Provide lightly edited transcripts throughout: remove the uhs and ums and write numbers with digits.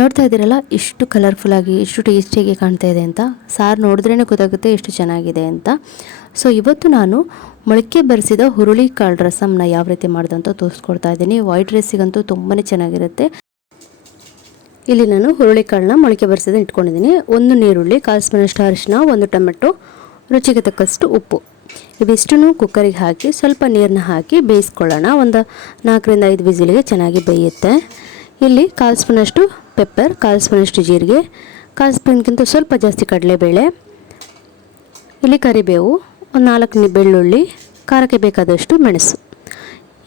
ನೋಡ್ತಾ ಇದ್ದೀರಲ್ಲ ಎಷ್ಟು ಕಲರ್ಫುಲ್ ಆಗಿ ಎಷ್ಟು ಟೇಸ್ಟಿಯಾಗಿ ಕಾಣ್ತಾ ಇದೆ ಅಂತ. ಸಾರು ನೋಡಿದ್ರೇ ಗೊತ್ತಾಗುತ್ತೆ ಎಷ್ಟು ಚೆನ್ನಾಗಿದೆ ಅಂತ. ಸೊ ಇವತ್ತು ನಾನು ಮೊಳಕೆ ಬರಿಸಿದ ಹುರುಳಿ ಕಾಳು ರಸಮ್ನ ಯಾವ ರೀತಿ ಮಾಡಿದೆ ಅಂತ ತೋರಿಸ್ಕೊಡ್ತಾ ಇದ್ದೀನಿ. ವೈಟ್ ರೈಸಿಗಂತೂ ತುಂಬಾ ಚೆನ್ನಾಗಿರುತ್ತೆ. ಇಲ್ಲಿ ನಾನು ಹುರುಳಿ ಕಾಳನ್ನ ಮೊಳಕೆ ಬರಿಸಿದ ಇಟ್ಕೊಂಡಿದ್ದೀನಿ. 1 ನೀರುಳ್ಳಿ, 1/4 ಸ್ಪೂನಷ್ಟು ಅರಿಶಿನ, 1 ಟೊಮೆಟೊ, ರುಚಿಗೆ ತಕ್ಕಷ್ಟು ಉಪ್ಪು, ಇವಿಷ್ಟನ್ನು ಕುಕ್ಕರಿಗೆ ಹಾಕಿ ಸ್ವಲ್ಪ ನೀರನ್ನ ಹಾಕಿ ಬೇಯಿಸ್ಕೊಳ್ಳೋಣ. ಒಂದು 4ರಿಂದ 5 ವಿಸಿಲಿಗೆ ಚೆನ್ನಾಗಿ ಬೇಯುತ್ತೆ. ಇಲ್ಲಿ 1/4 ಸ್ಪೂನಷ್ಟು ಪೆಪ್ಪರ್, 1/4 ಸ್ಪೂನಷ್ಟು ಜೀರಿಗೆ, 1/4 ಸ್ಪೂನ್ಗಿಂತ ಸ್ವಲ್ಪ ಜಾಸ್ತಿ ಕಡಲೆಬೇಳೆ, ಇಲ್ಲಿ ಕರಿಬೇವು, ಒಂದು 4 ಬೆಳ್ಳುಳ್ಳಿ, ಖಾರಕ್ಕೆ ಬೇಕಾದಷ್ಟು ಮೆಣಸು,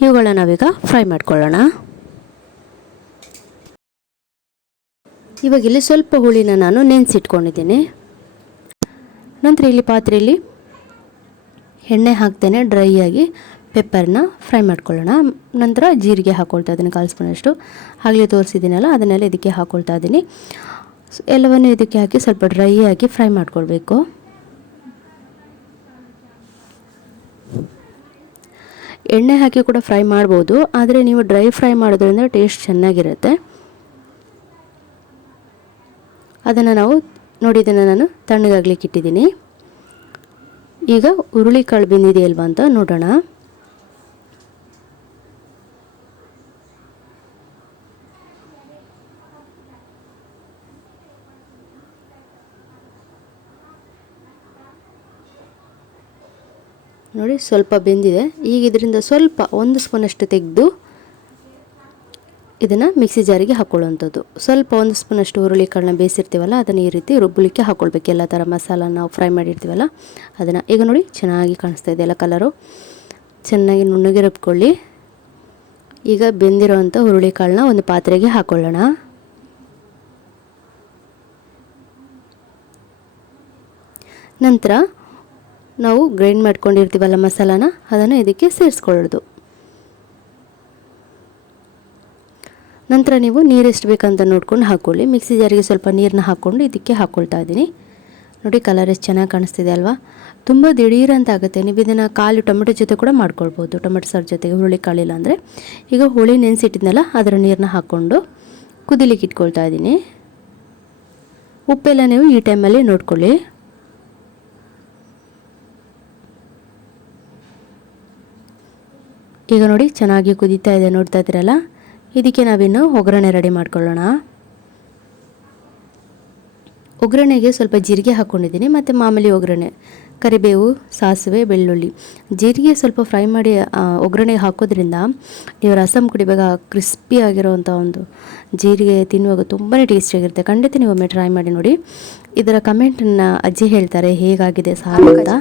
ಇವುಗಳನ್ನ ನಾವೀಗ ಫ್ರೈ ಮಾಡ್ಕೊಳ್ಳೋಣ. ಇವಾಗ ಇಲ್ಲಿ ಸ್ವಲ್ಪ ಹುಳಿನ ನಾನು ನೆನೆಸಿಟ್ಕೊಂಡಿದ್ದೀನಿ. ನಂತರ ಇಲ್ಲಿ ಪಾತ್ರೆಯಲ್ಲಿ ಎಣ್ಣೆ ಹಾಕ್ತೇನೆ, ಡ್ರೈ ಆಗಿ ಪೆಪ್ಪರ್ನ ಫ್ರೈ ಮಾಡ್ಕೊಳ್ಳೋಣ. ನಂತರ ಜೀರಿಗೆ ಹಾಕ್ಕೊಳ್ತಾ ಇದ್ದೀನಿ 1/4 ಸ್ಪೂನಷ್ಟು. ಆಗಲೇ ತೋರಿಸಿದ್ದೀನಲ್ಲ ಅದನ್ನೆಲ್ಲ ಇದಕ್ಕೆ ಹಾಕ್ಕೊಳ್ತಾ ಇದ್ದೀನಿ. ಎಲ್ಲವನ್ನು ಇದಕ್ಕೆ ಹಾಕಿ ಸ್ವಲ್ಪ ಡ್ರೈ ಆಗಿ ಫ್ರೈ ಮಾಡ್ಕೊಳ್ಬೇಕು. ಎಣ್ಣೆ ಹಾಕಿ ಕೂಡ ಫ್ರೈ ಮಾಡ್ಬೋದು, ಆದರೆ ನೀವು ಡ್ರೈ ಫ್ರೈ ಮಾಡೋದ್ರಿಂದ ಟೇಸ್ಟ್ ಚೆನ್ನಾಗಿರುತ್ತೆ. ಅದನ್ನು ನಾವು ನೋಡಿ, ಇದನ್ನು ನಾನು ತಣ್ಣಗಾಗ್ಲಿಕ್ಕೆ ಇಟ್ಟಿದ್ದೀನಿ. ಈಗ ಹುರುಳಿ ಕಾಳು ಬೆಂದಿದೆಯಲ್ವಾ ಅಂತ ನೋಡೋಣ. ನೋಡಿ ಸ್ವಲ್ಪ ಬೆಂದಿದೆ. ಈಗ ಇದರಿಂದ ಸ್ವಲ್ಪ 1 ಸ್ಪೂನಷ್ಟು ತೆಗೆದು ಇದನ್ನು ಮಿಕ್ಸಿ ಜಾರಿಗೆ ಹಾಕೊಳ್ಳುವಂಥದ್ದು. ಸ್ವಲ್ಪ 1 ಸ್ಪೂನಷ್ಟು ಹುರುಳಿ ಕಾಳನ್ನ ಬೇಯಿಸಿರ್ತೀವಲ್ಲ ಅದನ್ನು ಈ ರೀತಿ ರುಬ್ಬಲಿಕ್ಕೆ ಹಾಕ್ಕೊಳ್ಬೇಕು. ಎಲ್ಲ ಥರ ಮಸಾಲ ನಾವು ಫ್ರೈ ಮಾಡಿರ್ತೀವಲ್ಲ ಅದನ್ನು. ಈಗ ನೋಡಿ ಚೆನ್ನಾಗಿ ಕಾಣಿಸ್ತಾ ಇದೆಯಲ್ಲ ಕಲರು, ಚೆನ್ನಾಗಿ ನುಣ್ಣಗೆ ರುಬ್ಕೊಳ್ಳಿ. ಈಗ ಬೆಂದಿರೋವಂಥ ಹುರುಳಿ ಕಾಳನ್ನ ಒಂದು ಪಾತ್ರೆಗೆ ಹಾಕ್ಕೊಳ್ಳೋಣ. ನಂತರ ನಾವು ಗ್ರೈಂಡ್ ಮಾಡ್ಕೊಂಡಿರ್ತೀವಲ್ಲ ಮಸಾಲಾನ, ಅದನ್ನು ಇದಕ್ಕೆ ಸೇರಿಸ್ಕೊಳ್ಳೋದು. ನಂತರ ನೀವು ನೀರು ಎಷ್ಟು ಬೇಕಂತ ನೋಡ್ಕೊಂಡು ಹಾಕ್ಕೊಳ್ಳಿ. ಮಿಕ್ಸಿ ಜಾರಿಗೆ ಸ್ವಲ್ಪ ನೀರನ್ನ ಹಾಕ್ಕೊಂಡು ಇದಕ್ಕೆ ಹಾಕ್ಕೊಳ್ತಾ ಇದ್ದೀನಿ. ನೋಡಿ ಕಲರ್ ಎಷ್ಟು ಚೆನ್ನಾಗಿ ಕಾಣಿಸ್ತಿದೆ ಅಲ್ವಾ. ತುಂಬ ದಿಢೀರ್ ಅಂತ ಆಗುತ್ತೆ. ನೀವು ಇದನ್ನು ಕಾಲು ಟೊಮೆಟೊ ಜೊತೆ ಕೂಡ ಮಾಡ್ಕೊಳ್ಬೋದು, ಟೊಮೆಟೊ ಸಾರು ಜೊತೆಗೆ ಹುರುಳಿ ಕಾಳಿಲ್ಲ ಅಂದರೆ. ಈಗ ಹುಳಿ ನೆನೆಸಿಟ್ಟಿದ್ನಲ್ಲ ಅದರ ನೀರನ್ನ ಹಾಕ್ಕೊಂಡು ಕುದಿಲಿಕ್ಕೆ ಇಟ್ಕೊಳ್ತಾ ಇದ್ದೀನಿ. ಉಪ್ಪೆಲ್ಲ ನೀವು ಈ ಟೈಮಲ್ಲಿ ನೋಡ್ಕೊಳ್ಳಿ. ಈಗ ನೋಡಿ ಚೆನ್ನಾಗಿ ಕುದೀತಾ ಇದೆ, ನೋಡ್ತಾ ಇದ್ದೀರಲ್ಲ. ಇದಕ್ಕೆ ನಾವಿನ್ನು ಒಗ್ಗರಣೆ ರೆಡಿ ಮಾಡ್ಕೊಳ್ಳೋಣ. ಒಗ್ಗರಣೆಗೆ ಸ್ವಲ್ಪ ಜೀರಿಗೆ ಹಾಕ್ಕೊಂಡಿದ್ದೀನಿ, ಮತ್ತು ಮಾಮೂಲಿ ಒಗ್ಗರಣೆ ಕರಿಬೇವು, ಸಾಸಿವೆ, ಬೆಳ್ಳುಳ್ಳಿ. ಜೀರಿಗೆ ಸ್ವಲ್ಪ ಫ್ರೈ ಮಾಡಿ ಒಗ್ಗರಣೆಗೆ ಹಾಕೋದ್ರಿಂದ ನೀವು ರಸಮ್ ಕುಡಿವಾಗ ಕ್ರಿಸ್ಪಿ ಆಗಿರೋವಂಥ ಒಂದು ಜೀರಿಗೆ ತಿನ್ನುವಾಗ ತುಂಬಾ ಟೇಸ್ಟಿಯಾಗಿರುತ್ತೆ. ಖಂಡಿತ ನೀವು ಒಮ್ಮೆ ಟ್ರೈ ಮಾಡಿ ನೋಡಿ. ಇದರ ಕಮೆಂಟನ್ನು ಅಜ್ಜಿ ಹೇಳ್ತಾರೆ ಹೇಗಾಗಿದೆ ಸಾರು ಅಂತ.